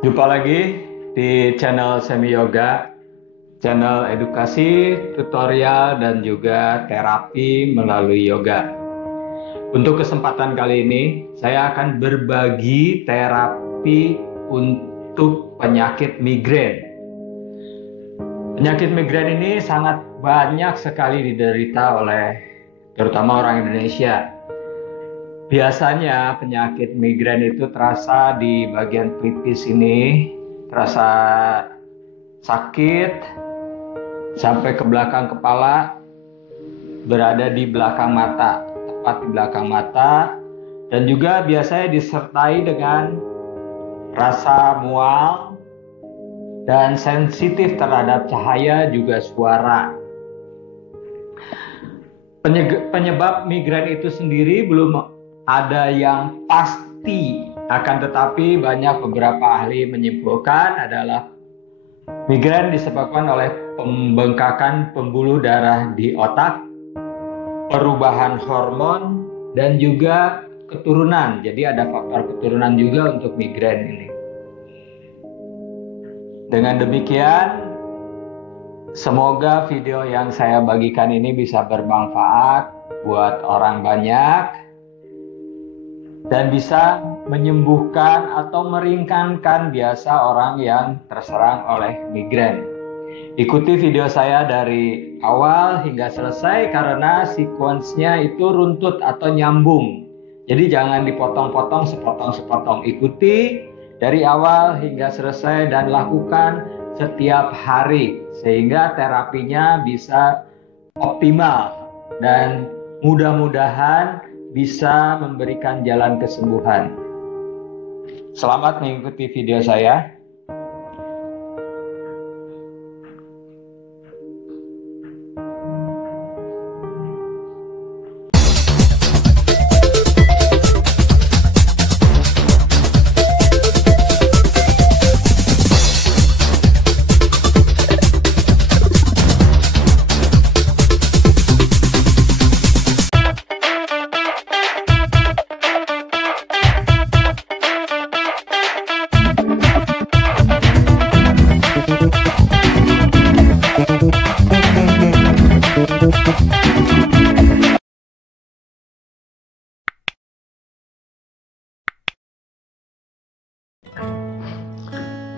Jumpa lagi di channel Semi Yoga, channel edukasi, tutorial, dan juga terapi melalui yoga. Untuk kesempatan kali ini, saya akan berbagi terapi untuk penyakit migrain. Penyakit migrain ini sangat banyak sekali diderita oleh terutama orang Indonesia. Biasanya penyakit migrain itu terasa di bagian pelipis ini, terasa sakit sampai ke belakang kepala, berada di belakang mata, tepat di belakang mata, dan juga biasanya disertai dengan rasa mual dan sensitif terhadap cahaya juga suara. Penyebab migrain itu sendiri belum ada yang pasti, akan tetapi banyak beberapa ahli menyimpulkan adalah migrain disebabkan oleh pembengkakan pembuluh darah di otak, perubahan hormon, dan juga keturunan. Jadi ada faktor keturunan juga untuk migrain ini. Dengan demikian, semoga video yang saya bagikan ini bisa bermanfaat buat orang banyak dan bisa menyembuhkan atau meringankan biasa orang yang terserang oleh migrain. Ikuti video saya dari awal hingga selesai karena sekuensnya itu runtut atau nyambung. Jadi jangan dipotong-potong sepotong-sepotong. Ikuti dari awal hingga selesai dan lakukan setiap hari sehingga terapinya bisa optimal dan mudah-mudahan bisa memberikan jalan kesembuhan. Selamat mengikuti video saya.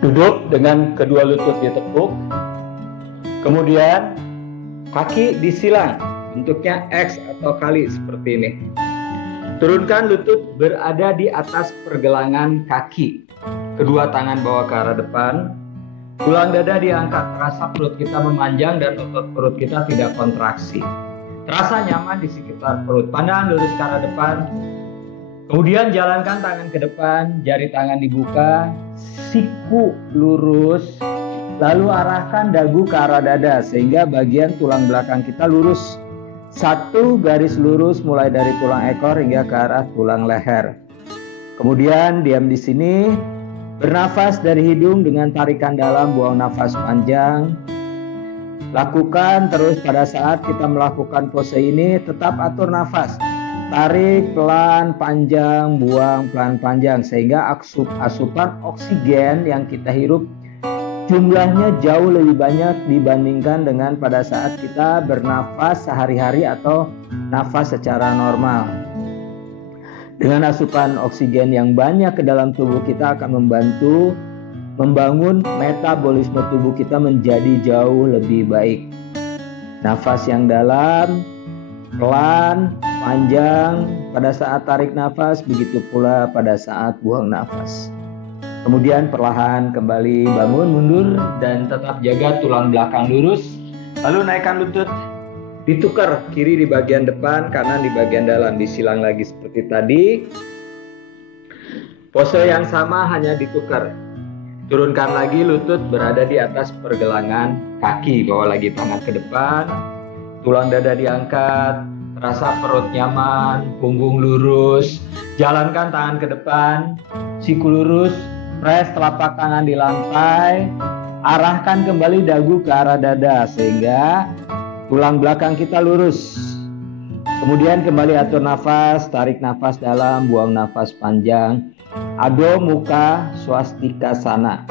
Duduk dengan kedua lutut ditekuk, kemudian kaki disilang, bentuknya X atau kali seperti ini. Turunkan lutut berada di atas pergelangan kaki, kedua tangan bawa ke arah depan, tulang dada diangkat, terasa perut kita memanjang dan otot perut kita tidak kontraksi. Terasa nyaman di sekitar perut, pandangan lurus ke arah depan. Kemudian jalankan tangan ke depan, jari tangan dibuka, siku lurus, lalu arahkan dagu ke arah dada sehingga bagian tulang belakang kita lurus. Satu garis lurus mulai dari tulang ekor hingga ke arah tulang leher. Kemudian diam di sini, bernafas dari hidung dengan tarikan dalam, buang nafas panjang. Lakukan terus pada saat kita melakukan pose ini, tetap atur nafas. Tarik pelan panjang, buang pelan panjang sehingga asupan oksigen yang kita hirup jumlahnya jauh lebih banyak dibandingkan dengan pada saat kita bernafas sehari-hari atau nafas secara normal. Dengan asupan oksigen yang banyak ke dalam tubuh kita akan membantu membangun metabolisme tubuh kita menjadi jauh lebih baik. Nafas yang dalam, pelan, panjang pada saat tarik nafas, begitu pula pada saat buang nafas. Kemudian perlahan kembali bangun, mundur, dan tetap jaga tulang belakang lurus. Lalu naikkan lutut, ditukar kiri di bagian depan, kanan di bagian dalam, disilang lagi seperti tadi. Pose yang sama hanya ditukar. Turunkan lagi lutut berada di atas pergelangan kaki, bawa lagi tangan ke depan, tulang dada diangkat, rasa perut nyaman, punggung lurus, jalankan tangan ke depan, siku lurus, press telapak tangan di lantai, arahkan kembali dagu ke arah dada sehingga tulang belakang kita lurus. Kemudian kembali atur nafas, tarik nafas dalam, buang nafas panjang. Adho Mukha Swastikasana.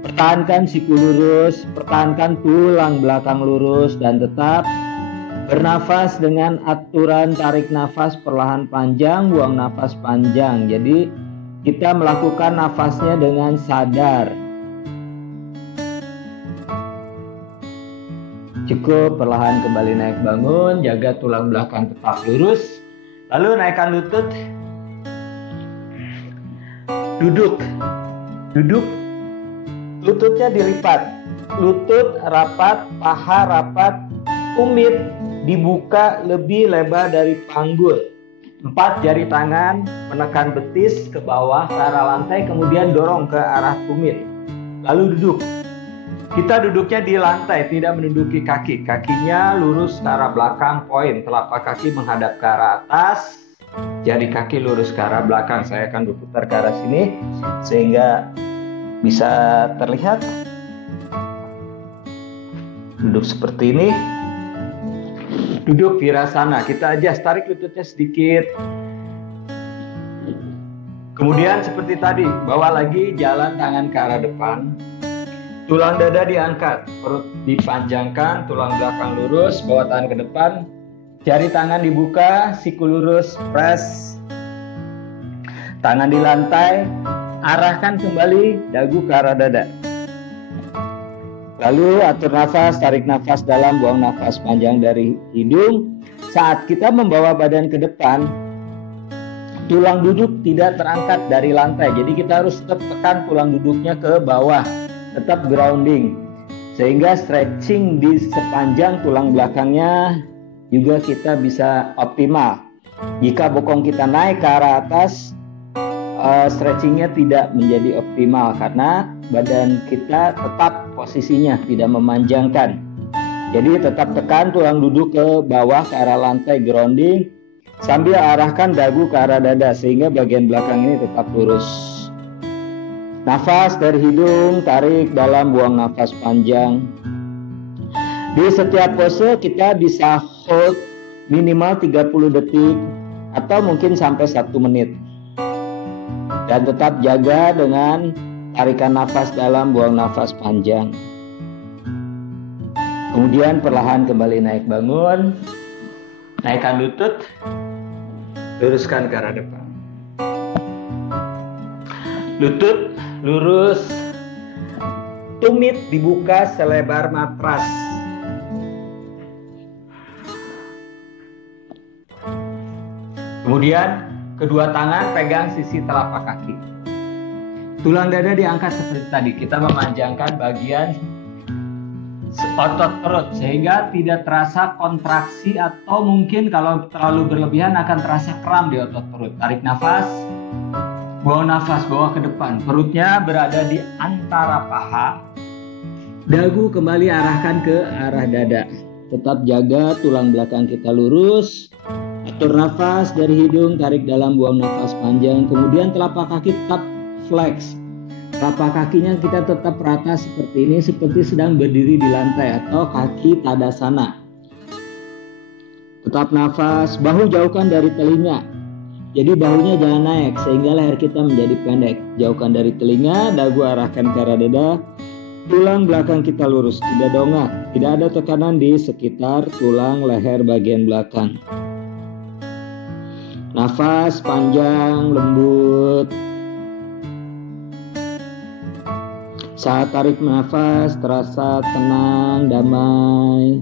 Pertahankan siku lurus, pertahankan tulang belakang lurus, dan tetap bernafas dengan aturan tarik nafas perlahan panjang, buang nafas panjang. Jadi kita melakukan nafasnya dengan sadar. Cukup, perlahan kembali naik bangun, jaga tulang belakang tetap lurus. Lalu naikkan lutut. Duduk. Duduk. Lututnya dilipat. Lutut rapat, paha rapat, tumit dibuka lebih lebar dari panggul. 4 jari tangan menekan betis ke bawah ke arah lantai, kemudian dorong ke arah tumit. Lalu duduk. Kita duduknya di lantai, tidak menduduki kaki. Kakinya lurus ke arah belakang, poin. Telapak kaki menghadap ke arah atas, jari kaki lurus ke arah belakang. Saya akan berputar ke arah sini sehingga bisa terlihat. Duduk seperti ini. Duduk virasana. Kita adjust, tarik lututnya sedikit. Kemudian seperti tadi, bawa lagi jalan tangan ke arah depan. Tulang dada diangkat, perut dipanjangkan, tulang belakang lurus, bawa tangan ke depan, jari tangan dibuka, siku lurus, press, tangan di lantai, arahkan kembali dagu ke arah dada. Lalu atur nafas, tarik nafas dalam, buang nafas panjang dari hidung. Saat kita membawa badan ke depan, tulang duduk tidak terangkat dari lantai, jadi kita harus tetap tekan tulang duduknya ke bawah. Tetap grounding, sehingga stretching di sepanjang tulang belakangnya juga kita bisa optimal. Jika bokong kita naik ke arah atas, stretchingnya tidak menjadi optimal karena badan kita tetap posisinya tidak memanjangkan. Jadi tetap tekan tulang duduk ke bawah ke arah lantai, grounding, sambil arahkan dagu ke arah dada sehingga bagian belakang ini tetap lurus. Nafas dari hidung, tarik dalam, buang nafas panjang. Di setiap pose kita bisa hold minimal 30 detik atau mungkin sampai 1 menit. Dan tetap jaga dengan tarikan nafas dalam, buang nafas panjang. Kemudian perlahan kembali naik bangun. Naikkan lutut, luruskan ke arah depan. Lutut lurus, tumit dibuka selebar matras. Kemudian kedua tangan pegang sisi telapak kaki. Tulang dada diangkat seperti tadi. Kita memanjangkan bagian otot perut sehingga tidak terasa kontraksi, atau mungkin kalau terlalu berlebihan akan terasa kram di otot perut. Tarik nafas. Buang nafas, bawa ke depan. Perutnya berada di antara paha. Dagu kembali arahkan ke arah dada. Tetap jaga tulang belakang kita lurus. Atur nafas dari hidung, tarik dalam, buang nafas panjang. Kemudian telapak kaki tetap flex. Telapak kakinya kita tetap rata seperti ini, seperti sedang berdiri di lantai atau kaki tadasana. Tetap nafas, bahu jauhkan dari telinga. Jadi bahunya jangan naik sehingga leher kita menjadi pendek. Jauhkan dari telinga, dagu arahkan ke arah dada. Tulang belakang kita lurus, tidak dongak. Tidak ada tekanan di sekitar tulang leher bagian belakang. Nafas panjang, lembut. Saat tarik nafas terasa tenang, damai.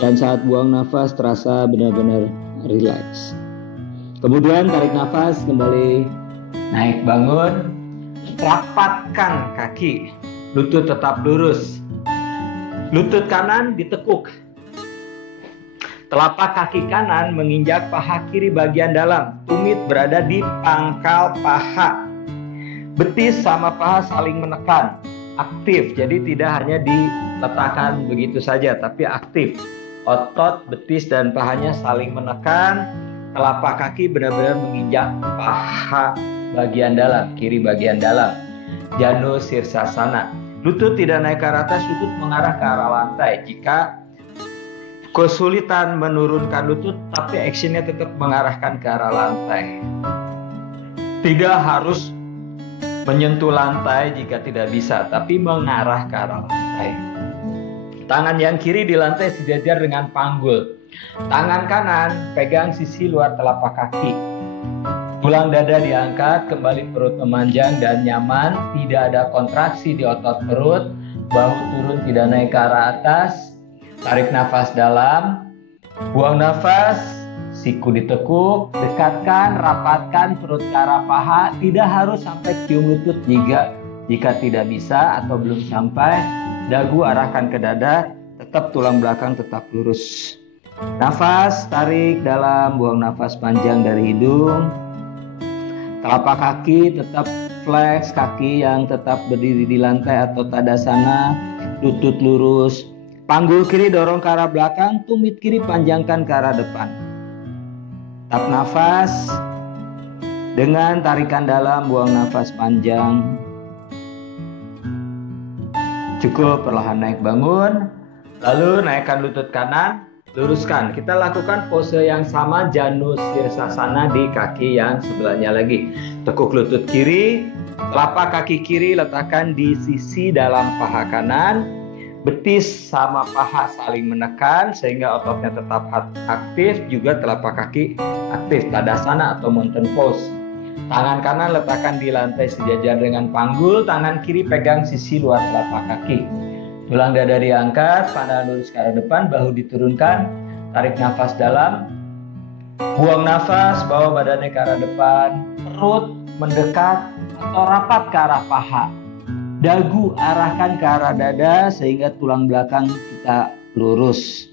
Dan saat buang nafas terasa benar-benar rileks. Kemudian tarik nafas, kembali naik bangun, rapatkan kaki, lutut tetap lurus, lutut kanan ditekuk, telapak kaki kanan menginjak paha kiri bagian dalam, tumit berada di pangkal paha, betis sama paha saling menekan, aktif, jadi tidak hanya diletakkan begitu saja, tapi aktif, otot, betis dan pahanya saling menekan. Telapak kaki benar-benar menginjak paha bagian dalam, kiri bagian dalam. Janu Sirsasana. Lutut tidak naik ke arah atas, lutut mengarah ke arah lantai. Jika kesulitan menurunkan lutut, tapi actionnya tetap mengarahkan ke arah lantai. Tidak harus menyentuh lantai jika tidak bisa, tapi mengarah ke arah lantai. Tangan yang kiri di lantai sejajar dengan panggul. Tangan kanan pegang sisi luar telapak kaki. Tulang dada diangkat, kembali perut memanjang dan nyaman, tidak ada kontraksi di otot perut, bahu turun tidak naik ke arah atas. Tarik nafas dalam, buang nafas, siku ditekuk, dekatkan, rapatkan perut ke arah paha, tidak harus sampai cium lutut jika tidak bisa atau belum sampai, dagu arahkan ke dada, tetap tulang belakang tetap lurus. Nafas, tarik dalam, buang nafas panjang dari hidung. Telapak kaki tetap flex, kaki yang tetap berdiri di lantai atau tadasana, lutut lurus. Panggul kiri dorong ke arah belakang, tumit kiri panjangkan ke arah depan. Tap nafas, dengan tarikan dalam, buang nafas panjang. Cukup, perlahan naik bangun, lalu naikkan lutut kanan, luruskan. Kita lakukan pose yang sama, Janu Sirsasana di kaki yang sebelahnya lagi. Tekuk lutut kiri, telapak kaki kiri letakkan di sisi dalam paha kanan. Betis sama paha saling menekan sehingga ototnya tetap aktif, juga telapak kaki aktif, tadasana atau mountain pose. Tangan kanan letakkan di lantai sejajar dengan panggul, tangan kiri pegang sisi luar telapak kaki. Tulang dada diangkat, pandangan lurus ke arah depan, bahu diturunkan, tarik nafas dalam, buang nafas, bawa badannya ke arah depan, perut mendekat atau rapat ke arah paha. Dagu arahkan ke arah dada sehingga tulang belakang kita lurus.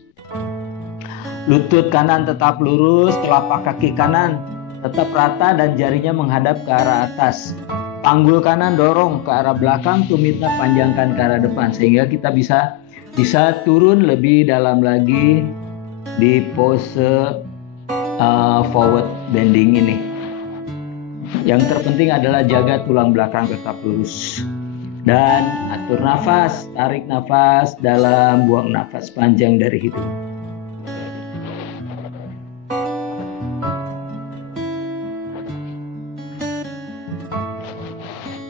Lutut kanan tetap lurus, telapak kaki kanan tetap rata dan jarinya menghadap ke arah atas. Panggul kanan dorong ke arah belakang, tumitnya panjangkan ke arah depan sehingga kita bisa turun lebih dalam lagi di pose forward bending ini. Yang terpenting adalah jaga tulang belakang tetap lurus. Dan atur nafas, tarik nafas dalam, buang nafas panjang dari hidung.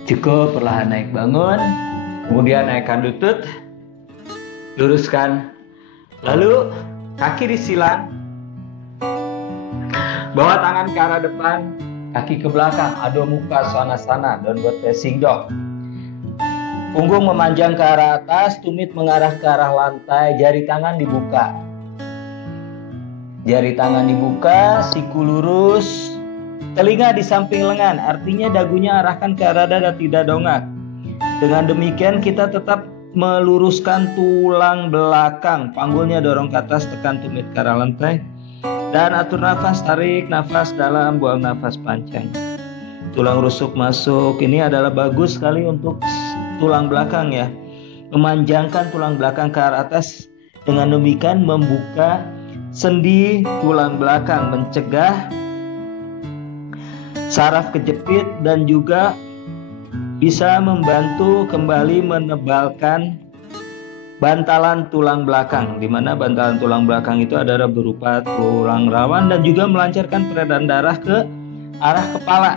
Cukup, perlahan naik bangun, kemudian naikkan lutut, luruskan, lalu kaki disilang, bawa tangan ke arah depan, kaki ke belakang, Adho Mukha Svanasana, downward facing dog. Punggung memanjang ke arah atas, tumit mengarah ke arah lantai, jari tangan dibuka. Jari tangan dibuka, siku lurus, telinga di samping lengan, artinya dagunya arahkan ke arah dada, tidak dongak. Dengan demikian kita tetap meluruskan tulang belakang, panggulnya dorong ke atas, tekan tumit ke arah lantai. Dan atur nafas, tarik nafas dalam, buang nafas panjang. Tulang rusuk masuk, ini adalah bagus sekali untuk tulang belakang ya, memanjangkan tulang belakang ke arah atas, dengan demikian membuka sendi tulang belakang, mencegah saraf kejepit dan juga bisa membantu kembali menebalkan bantalan tulang belakang, di mana bantalan tulang belakang itu adalah berupa tulang rawan dan juga melancarkan peredaran darah ke arah kepala.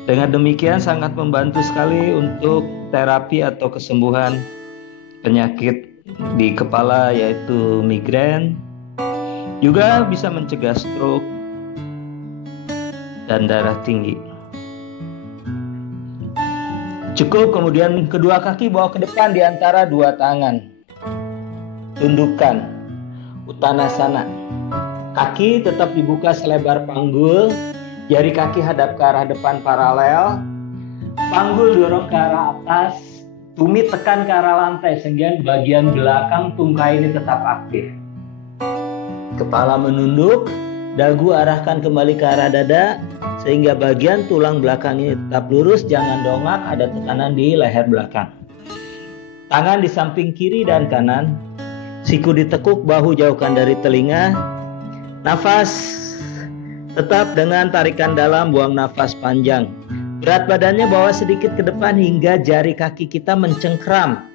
Dengan demikian sangat membantu sekali untuk terapi atau kesembuhan penyakit di kepala yaitu migrain. Juga bisa mencegah stroke dan darah tinggi. Cukup, kemudian kedua kaki bawa ke depan di antara dua tangan. Tundukkan, Uttanasana. Kaki tetap dibuka selebar panggul. Jari kaki hadap ke arah depan paralel, panggul dorong ke arah atas, tumit tekan ke arah lantai sehingga bagian belakang tungkai ini tetap aktif. Kepala menunduk, dagu arahkan kembali ke arah dada sehingga bagian tulang belakang ini tetap lurus, jangan dongak, ada tekanan di leher belakang. Tangan di samping kiri dan kanan, siku ditekuk, bahu jauhkan dari telinga. Nafas tetap dengan tarikan dalam, buang nafas panjang. Berat badannya bawa sedikit ke depan hingga jari kaki kita mencengkram.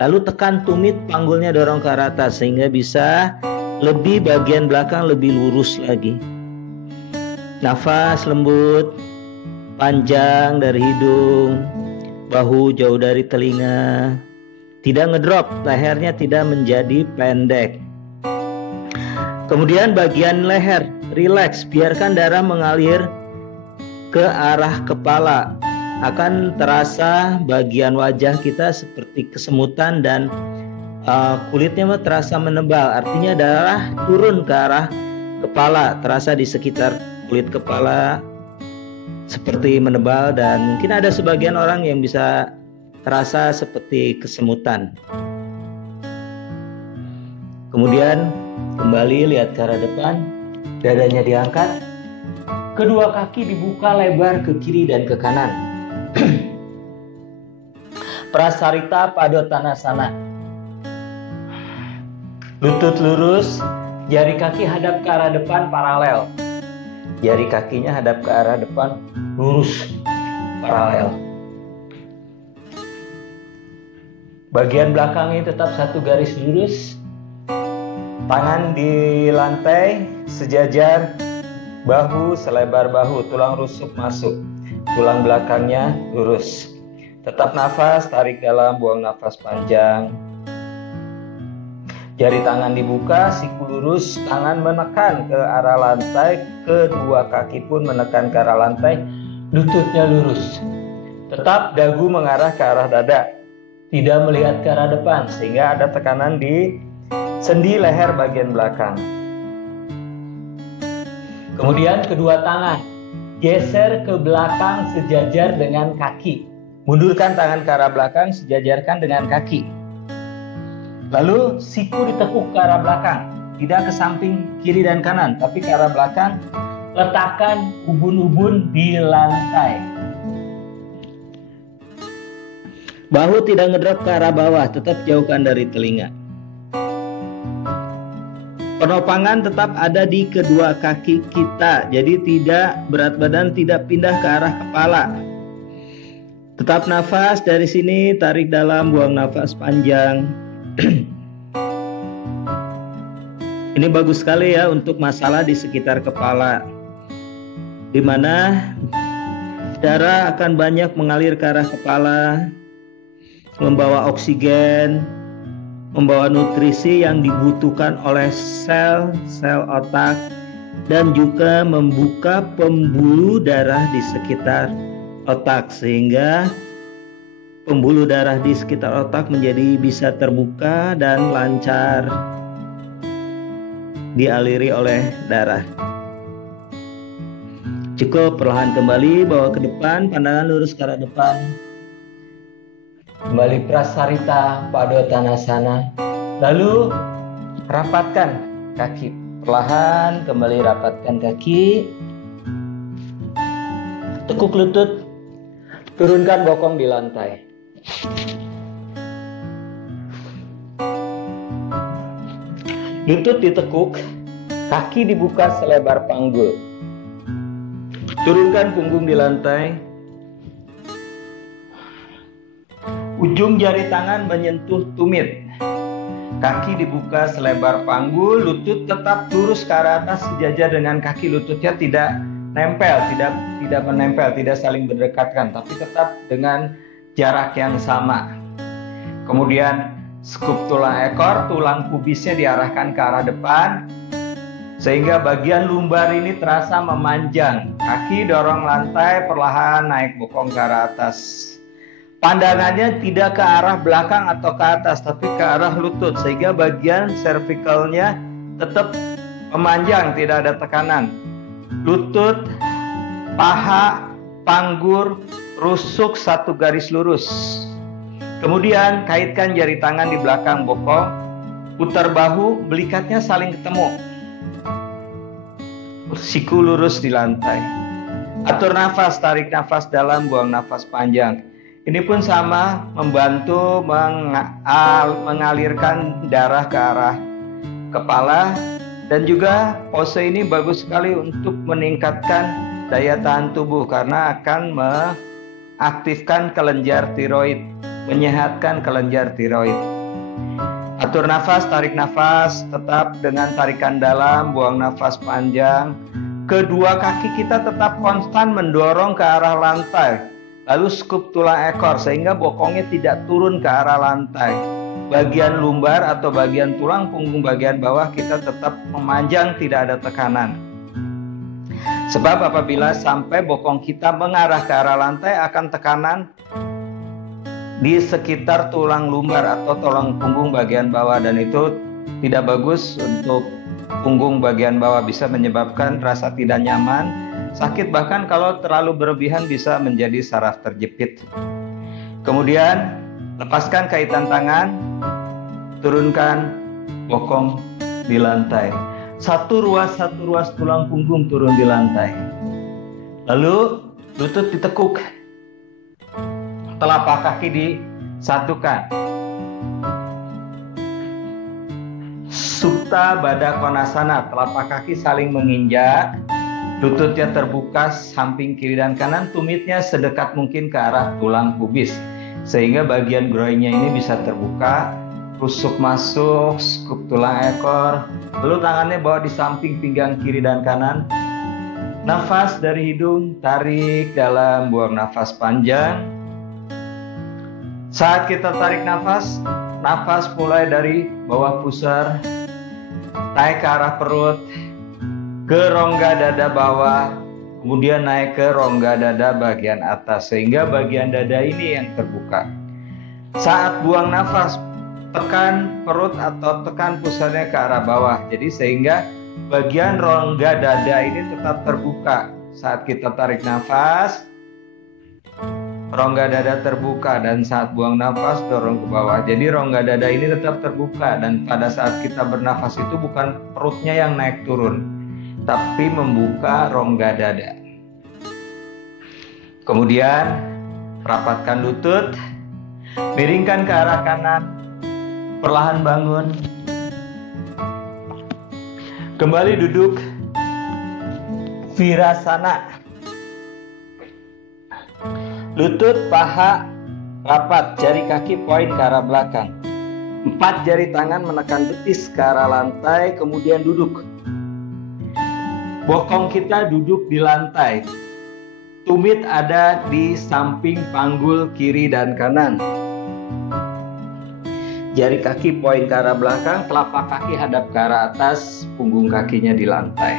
Lalu tekan tumit, panggulnya dorong ke arah atas sehingga bisa lebih bagian belakang lebih lurus lagi. Nafas lembut, panjang dari hidung, bahu jauh dari telinga. Tidak ngedrop, lehernya tidak menjadi pendek. Kemudian bagian leher, rileks, biarkan darah mengalir ke arah kepala. Akan terasa bagian wajah kita seperti kesemutan dan kulitnya terasa menebal. Artinya darah turun ke arah kepala, terasa di sekitar kulit kepala seperti menebal, dan mungkin ada sebagian orang yang bisa terasa seperti kesemutan. Kemudian kembali lihat ke arah depan, dadanya diangkat, kedua kaki dibuka lebar ke kiri dan ke kanan. Prasarita Padottanasana. Lutut lurus, jari kaki hadap ke arah depan paralel. Jari kakinya hadap ke arah depan lurus paralel. Bagian belakangnya tetap satu garis lurus. Tangan di lantai sejajar, bahu selebar bahu, tulang rusuk masuk. Tulang belakangnya lurus. Tetap nafas, tarik dalam, buang nafas panjang. Jari tangan dibuka, siku lurus, tangan menekan ke arah lantai, kedua kaki pun menekan ke arah lantai, lututnya lurus. Tetap dagu mengarah ke arah dada, tidak melihat ke arah depan, sehingga ada tekanan di sendi leher bagian belakang. Kemudian kedua tangan geser ke belakang sejajar dengan kaki. Mundurkan tangan ke arah belakang, sejajarkan dengan kaki. Lalu siku ditekuk ke arah belakang, tidak ke samping kiri dan kanan, tapi ke arah belakang. Letakkan ubun-ubun di lantai. Bahu tidak ngedrop ke arah bawah, tetap jauhkan dari telinga. Penopangan tetap ada di kedua kaki kita, jadi tidak berat badan tidak pindah ke arah kepala. Tetap nafas dari sini, tarik dalam, buang nafas panjang. Ini bagus sekali ya untuk masalah di sekitar kepala, di mana darah akan banyak mengalir ke arah kepala, membawa oksigen, membawa nutrisi yang dibutuhkan oleh sel-sel otak, dan juga membuka pembuluh darah di sekitar otak, sehingga pembuluh darah di sekitar otak menjadi bisa terbuka dan lancar dialiri oleh darah. Cukup, perlahan kembali, bawa ke depan, pandangan lurus ke arah depan. Kembali Prasarita Padottanasana. Lalu rapatkan kaki. Perlahan kembali rapatkan kaki. Tekuk lutut. Turunkan bokong di lantai. Lutut ditekuk, kaki dibuka selebar panggul. Turunkan punggung di lantai. Ujung jari tangan menyentuh tumit. Kaki dibuka selebar panggul, lutut tetap lurus ke arah atas sejajar dengan kaki. Lututnya tidak nempel, tidak menempel, tidak saling berdekatan, tapi tetap dengan jarak yang sama. Kemudian skup tulang ekor, tulang pubisnya diarahkan ke arah depan, sehingga bagian lumbar ini terasa memanjang. Kaki dorong lantai, perlahan naik bokong ke arah atas. Pandangannya tidak ke arah belakang atau ke atas, tapi ke arah lutut, sehingga bagian cervicalnya tetap memanjang, tidak ada tekanan. Lutut, paha, panggul, rusuk satu garis lurus. Kemudian kaitkan jari tangan di belakang bokong, putar bahu, belikatnya saling ketemu. Siku lurus di lantai. Atur nafas, tarik nafas dalam, buang nafas panjang. Ini pun sama, membantu mengalirkan darah ke arah kepala, dan juga pose ini bagus sekali untuk meningkatkan daya tahan tubuh karena akan mengaktifkan kelenjar tiroid, menyehatkan kelenjar tiroid. Atur nafas, tarik nafas, tetap dengan tarikan dalam, buang nafas panjang. Kedua kaki kita tetap konstan mendorong ke arah lantai. Lalu skup tulang ekor sehingga bokongnya tidak turun ke arah lantai. Bagian lumbar atau bagian tulang punggung bagian bawah kita tetap memanjang, tidak ada tekanan. Sebab apabila sampai bokong kita mengarah ke arah lantai akan tekanan di sekitar tulang lumbar atau tulang punggung bagian bawah, dan itu tidak bagus untuk punggung bagian bawah, bisa menyebabkan rasa tidak nyaman, sakit, bahkan kalau terlalu berlebihan bisa menjadi saraf terjepit. Kemudian lepaskan kaitan tangan, turunkan bokong di lantai. Satu ruas tulang punggung turun di lantai. Lalu lutut ditekuk. Telapak kaki disatukan. Supta Baddha Konasana, telapak kaki saling menginjak, lututnya terbuka samping kiri dan kanan, tumitnya sedekat mungkin ke arah tulang pubis, sehingga bagian groinnya ini bisa terbuka, rusuk masuk, skup tulang ekor, lalu tangannya bawa di samping pinggang kiri dan kanan. Nafas dari hidung, tarik dalam, buang nafas panjang. Saat kita tarik nafas, nafas mulai dari bawah pusar, naik ke arah perut, ke rongga dada bawah, kemudian naik ke rongga dada bagian atas, sehingga bagian dada ini yang terbuka. Saat buang nafas, tekan perut atau tekan pusarnya ke arah bawah, jadi sehingga bagian rongga dada ini tetap terbuka. Saat kita tarik nafas, rongga dada terbuka, dan saat buang nafas dorong ke bawah. Jadi rongga dada ini tetap terbuka, dan pada saat kita bernafas itu bukan perutnya yang naik turun, tapi membuka rongga dada. Kemudian rapatkan lutut, miringkan ke arah kanan, perlahan bangun. Kembali duduk Virasana. Lutut, paha rapat, jari kaki poin ke arah belakang. 4 jari tangan menekan betis ke arah lantai, kemudian duduk. Bokong kita duduk di lantai. Tumit ada di samping panggul kiri dan kanan. Jari kaki poin ke arah belakang, telapak kaki hadap ke arah atas, punggung kakinya di lantai.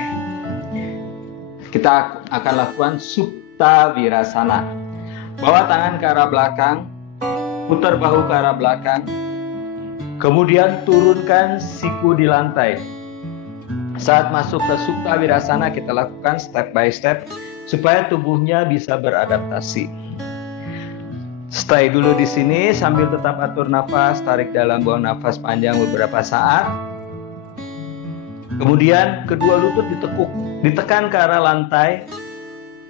Kita akan lakukan Supta Virasana. Bawa tangan ke arah belakang, putar bahu ke arah belakang, kemudian turunkan siku di lantai. Saat masuk ke Supta Virasana kita lakukan step by step supaya tubuhnya bisa beradaptasi. Stay dulu di sini sambil tetap atur nafas, tarik dalam, buang nafas panjang beberapa saat. Kemudian kedua lutut ditekuk, ditekan ke arah lantai.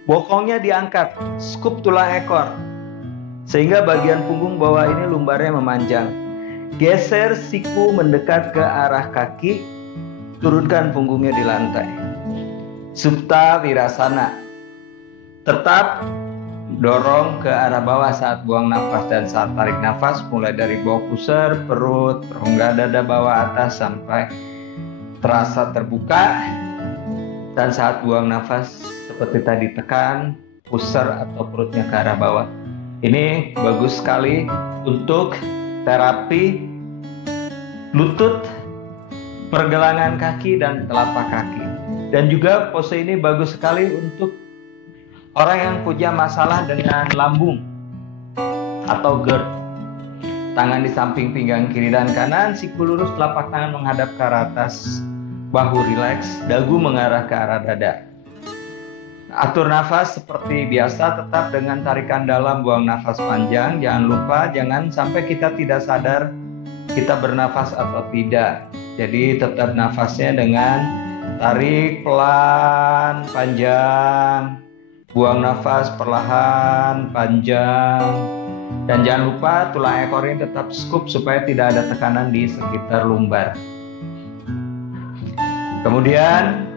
Bokongnya diangkat, skup tulang ekor, sehingga bagian punggung bawah ini lumbarnya memanjang. Geser siku mendekat ke arah kaki, turunkan punggungnya di lantai. Supta Virasana. Tetap dorong ke arah bawah saat buang nafas dan saat tarik nafas, mulai dari bawah pusar, perut, rongga dada bawah atas sampai terasa terbuka. Dan saat buang nafas seperti tadi, tekan pusar atau perutnya ke arah bawah. Ini bagus sekali untuk terapi lutut, pergelangan kaki, dan telapak kaki. Dan juga pose ini bagus sekali untuk orang yang punya masalah dengan lambung atau GERD. Tangan di samping pinggang kiri dan kanan, siku lurus, telapak tangan menghadap ke arah atas, bahu rileks, dagu mengarah ke arah dada. Atur nafas seperti biasa, tetap dengan tarikan dalam, buang nafas panjang. Jangan lupa, jangan sampai kita tidak sadar kita bernafas atau tidak. Jadi tetap nafasnya dengan tarik pelan, panjang, buang nafas perlahan, panjang. Dan jangan lupa tulang ekor ini tetap skup supaya tidak ada tekanan di sekitar lumbar. Kemudian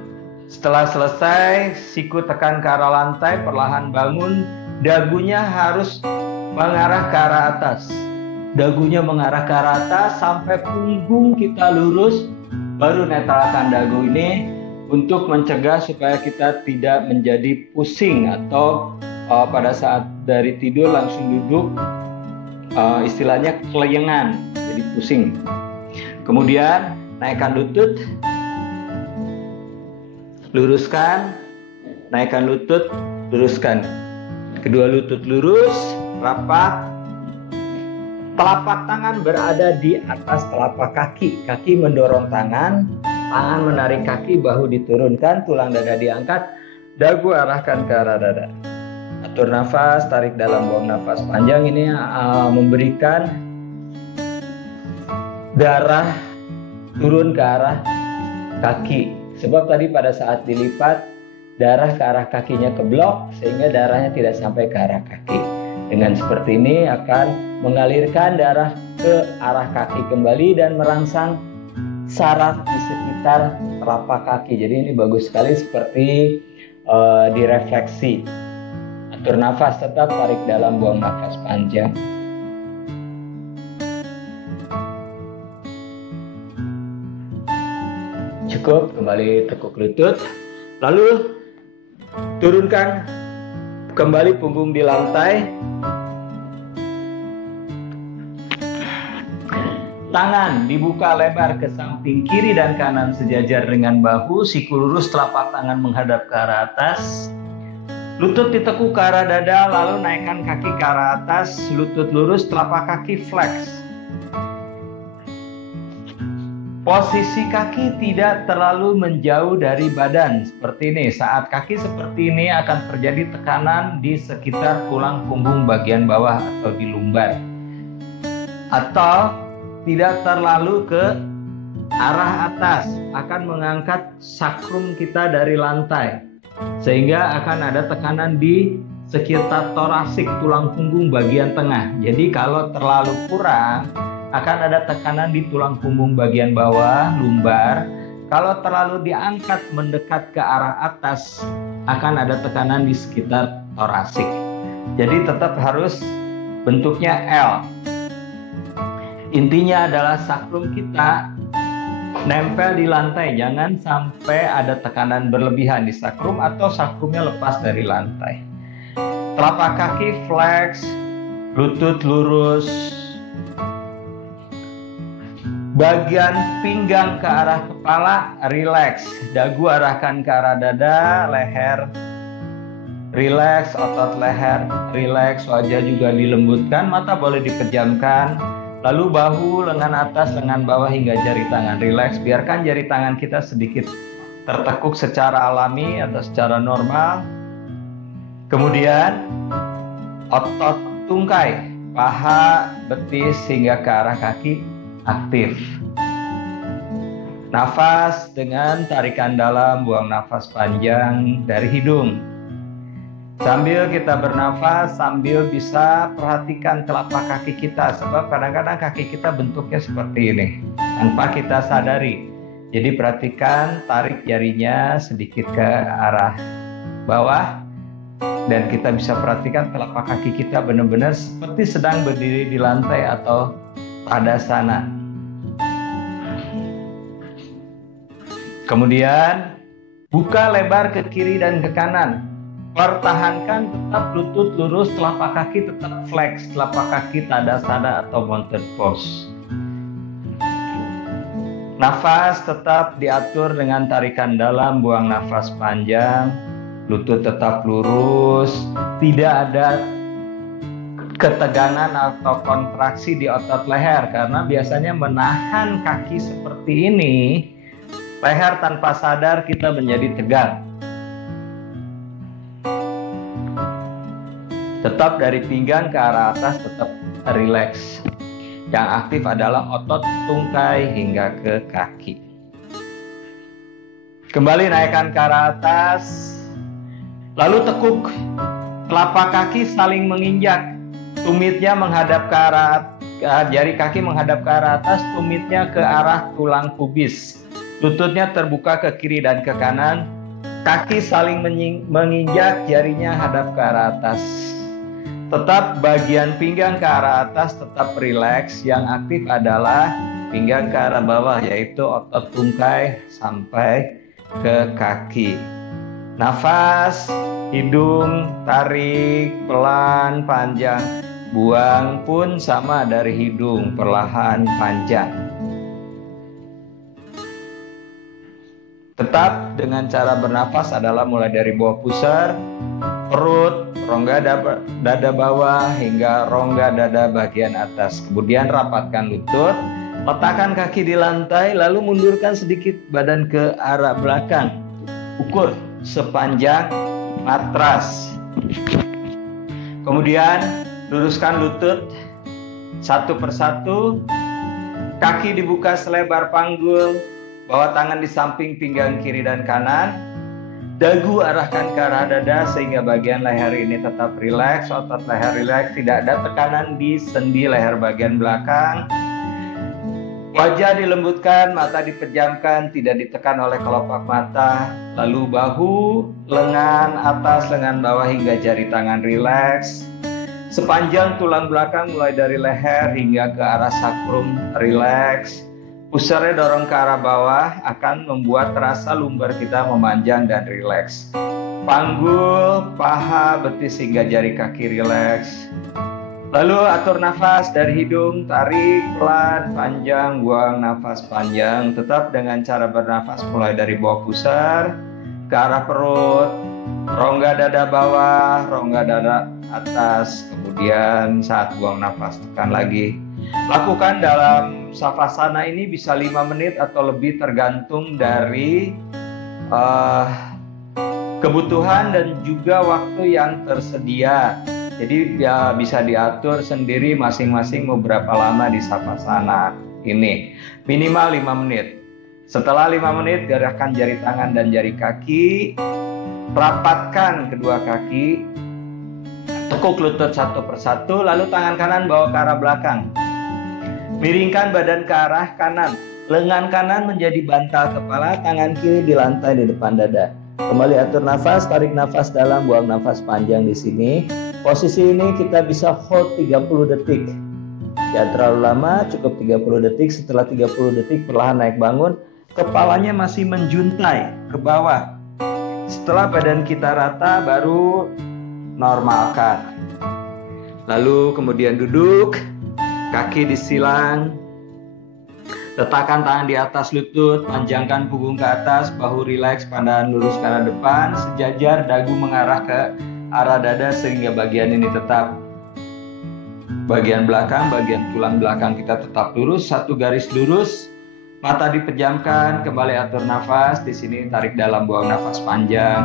setelah selesai, siku tekan ke arah lantai, perlahan bangun, dagunya harus mengarah ke arah atas. dagunya mengarah ke arah atas sampai punggung kita lurus, baru netralkan dagu ini untuk mencegah supaya kita tidak menjadi pusing atau pada saat dari tidur langsung duduk, istilahnya keleyengan, jadi pusing. Kemudian naikkan lutut, luruskan, naikkan lutut, luruskan. Kedua lutut lurus, rapat. Telapak tangan berada di atas telapak kaki. Kaki mendorong tangan, tangan menarik kaki, bahu diturunkan, tulang dada diangkat, dagu arahkan ke arah dada. Atur nafas, tarik dalam, buang nafas panjang. Ini memberikan darah turun ke arah kaki. Sebab tadi pada saat dilipat, darah ke arah kakinya keblok sehingga darahnya tidak sampai ke arah kaki. Dengan seperti ini akan mengalirkan darah ke arah kaki kembali dan merangsang saraf di sekitar telapak kaki. Jadi ini bagus sekali seperti direfleksi. Atur nafas, tetap tarik dalam, buang nafas panjang. Cukup, kembali tekuk lutut. Lalu turunkan kembali punggung di lantai. Tangan dibuka lebar ke samping kiri dan kanan sejajar dengan bahu, siku lurus, telapak tangan menghadap ke arah atas. Lutut ditekuk ke arah dada, lalu naikkan kaki ke arah atas, lutut lurus, telapak kaki flex. Posisi kaki tidak terlalu menjauh dari badan, seperti ini. Saat kaki seperti ini akan terjadi tekanan di sekitar tulang punggung bagian bawah atau di lumbar. Atau tidak terlalu ke arah atas, akan mengangkat sakrum kita dari lantai, sehingga akan ada tekanan di sekitar torasik, tulang punggung bagian tengah. Jadi kalau terlalu kurang, akan ada tekanan di tulang punggung bagian bawah, lumbar. Kalau terlalu diangkat mendekat ke arah atas, akan ada tekanan di sekitar torasik. Jadi tetap harus bentuknya L. Intinya adalah sakrum kita nempel di lantai, jangan sampai ada tekanan berlebihan di sakrum atau sakrumnya lepas dari lantai. Telapak kaki flex, lutut lurus, bagian pinggang ke arah kepala rileks, dagu arahkan ke arah dada, leher rileks, otot leher rileks, wajah juga dilembutkan, mata boleh dipejamkan. Lalu bahu, lengan atas, lengan bawah hingga jari tangan rileks. Biarkan jari tangan kita sedikit tertekuk secara alami atau secara normal. Kemudian otot tungkai, paha, betis hingga ke arah kaki aktif. Nafas dengan tarikan dalam, buang nafas panjang dari hidung. Sambil kita bernafas, sambil bisa perhatikan telapak kaki kita, sebab kadang-kadang kaki kita bentuknya seperti ini tanpa kita sadari. Jadi perhatikan, tarik jarinya sedikit ke arah bawah, dan kita bisa perhatikan telapak kaki kita benar-benar seperti sedang berdiri di lantai atau pada sana. Kemudian buka lebar ke kiri dan ke kanan. Pertahankan tetap lutut lurus, telapak kaki tetap flex, telapak kaki tadasana atau mountain pose. Nafas tetap diatur dengan tarikan dalam, buang nafas panjang, lutut tetap lurus, tidak ada ketegangan atau kontraksi di otot leher, karena biasanya menahan kaki seperti ini, leher tanpa sadar kita menjadi tegang. Tetap dari pinggang ke arah atas tetap rileks. Yang aktif adalah otot tungkai hingga ke kaki. Kembali naikkan ke arah atas. Lalu tekuk telapak kaki saling menginjak. Tumitnya menghadap ke arah, jari kaki menghadap ke arah atas, tumitnya ke arah tulang pubis. Lututnya terbuka ke kiri dan ke kanan. Kaki saling menginjak, jarinya hadap ke arah atas. Tetap bagian pinggang ke arah atas tetap rileks. Yang aktif adalah pinggang ke arah bawah, yaitu otot tungkai sampai ke kaki. Nafas, hidung, tarik, pelan, panjang. Buang pun sama dari hidung, perlahan, panjang. Tetap dengan cara bernafas adalah mulai dari bawah pusar, perut, rongga dada bawah hingga rongga dada bagian atas. Kemudian rapatkan lutut, letakkan kaki di lantai, lalu mundurkan sedikit badan ke arah belakang. Ukur sepanjang matras. Kemudian luruskan lutut satu persatu, kaki dibuka selebar panggul, bawa tangan di samping pinggang kiri dan kanan, dagu arahkan ke arah dada sehingga bagian leher ini tetap rileks, otot leher rileks, tidak ada tekanan di sendi leher bagian belakang. Wajah dilembutkan, mata dipejamkan, tidak ditekan oleh kelopak mata. Lalu bahu, lengan atas, lengan bawah hingga jari tangan rileks. Sepanjang tulang belakang mulai dari leher hingga ke arah sakrum rileks. Pusarnya dorong ke arah bawah akan membuat terasa lumbar kita memanjang dan rileks. Panggul, paha, betis hingga jari kaki rileks. Lalu atur nafas dari hidung, tarik pelan, panjang, buang nafas panjang. Tetap dengan cara bernafas mulai dari bawah pusar ke arah perut, rongga dada bawah, rongga dada atas. Kemudian saat buang nafas tekan lagi. Lakukan dalam Savasana ini bisa 5 menit atau lebih tergantung dari kebutuhan dan juga waktu yang tersedia. Jadi ya bisa diatur sendiri masing-masing mau berapa lama di Savasana ini. Minimal 5 menit. Setelah 5 menit gerakkan jari tangan dan jari kaki. Rapatkan kedua kaki. Tekuk lutut satu persatu, lalu tangan kanan bawa ke arah belakang. Miringkan badan ke arah kanan, lengan kanan menjadi bantal kepala, tangan kiri di lantai di depan dada. Kembali atur nafas, tarik nafas dalam, buang nafas panjang di sini. Posisi ini kita bisa hold 30 detik. Jangan terlalu lama, cukup 30 detik. Setelah 30 detik perlahan naik bangun, kepalanya masih menjuntai ke bawah. Setelah badan kita rata baru normalkan. Lalu kemudian duduk. Kaki disilang, letakkan tangan di atas lutut, panjangkan punggung ke atas, bahu rileks, pandangan lurus ke arah depan, sejajar, dagu mengarah ke arah dada sehingga bagian ini tetap bagian belakang, bagian tulang belakang kita tetap lurus, satu garis lurus, mata dipejamkan, kembali atur nafas, di sini tarik dalam, buang nafas panjang.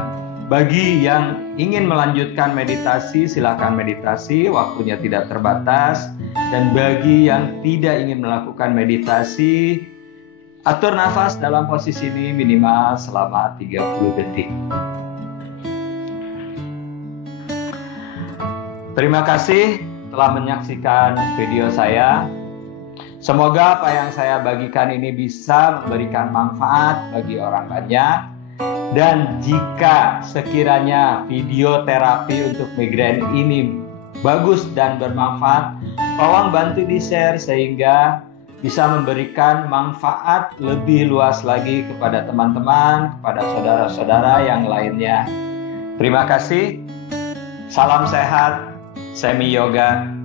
Bagi yang ingin melanjutkan meditasi, silakan meditasi, waktunya tidak terbatas. Dan bagi yang tidak ingin melakukan meditasi, atur nafas dalam posisi ini minimal selama 30 detik. Terima kasih telah menyaksikan video saya. Semoga apa yang saya bagikan ini bisa memberikan manfaat bagi orang banyak. Dan jika sekiranya video terapi untuk migrain ini bagus dan bermanfaat, tolong bantu di-share sehingga bisa memberikan manfaat lebih luas lagi kepada teman-teman, kepada saudara-saudara yang lainnya. Terima kasih. Salam sehat, Semi Yoga.